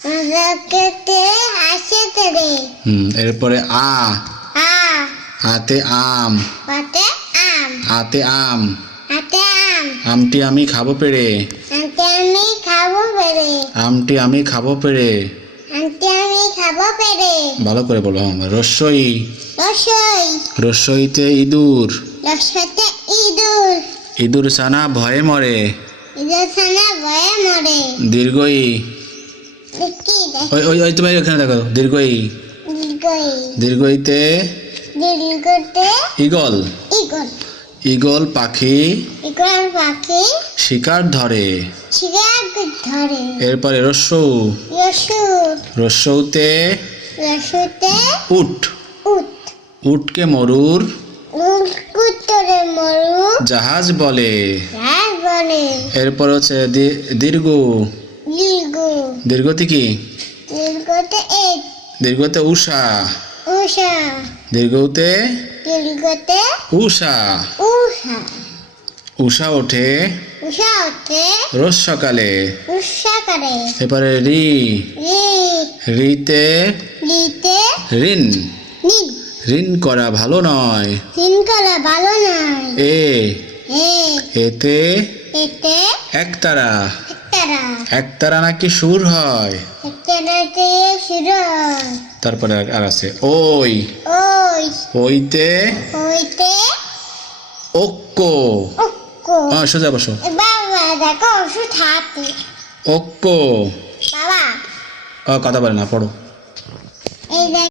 মাথাতে হাসিতে রে। এরপরে আ। আ। আতে আম। পাতে আম। আতে আম। হাতে আম। আমটি আমি খাবো পেড়ে। আনতে আমি খাবো পেরে। আমটি আমি খাবো পেড়ে। আনতে আমি খাবো পেরে। ভালো করে বলো। রস্যই। রসই। রস্যইতে ইঁদুর। রসতে ইঁদুর। ইঁদুর ছানা ভয়ে মরে। ইঁদুর ছানা ভয়ে মরে। দীর্ঘই। কি ওই ওই ওই তুমি এখানে দেখো। দীর্ঘই। দীর্ঘই। দীর্ঘইতে দীর্ঘতে ঈগল। ইগল। ঈগল পাখি ইগল পাখি শিকার ধরে। শিকার ধরে। এরপরে রস্যৌ। রসু। রস্যৌতে রসুতে উট। উট। উটকে মরুর উত্তরে মরু। জাহাজ বলে। রাজ বলে। এরপর হচ্ছে দীর্ঘ। দীর্ঘ। দীর্ঘতে কি? দীর্ঘতে এক। দীর্ঘতে উষা। উষা। দীর্ঘতে দীর্ঘতে উষা। উষা। উষা ওঠে উষা ওঠে রোজ সকালে। উষা করে। এরপরে রি। রি। রিতে লিতে ঋণ। নিন। ঋণ করা ভালো নয়। তিন কলা ভালো নয়। এ। এ। এতে এতে একতারা। একতারা। একতারা নাকি সুর হয়। একতারাতে শুরু। তারপরে আর আছে ওই। ওই। ওইতে ওইতে ঐক্য। অক্ক। সোজা বসো। বাবা দেখো ওষুধ হাতে। ঐক্য। বাবা কথা বলে না, পড়ো। এই দেখ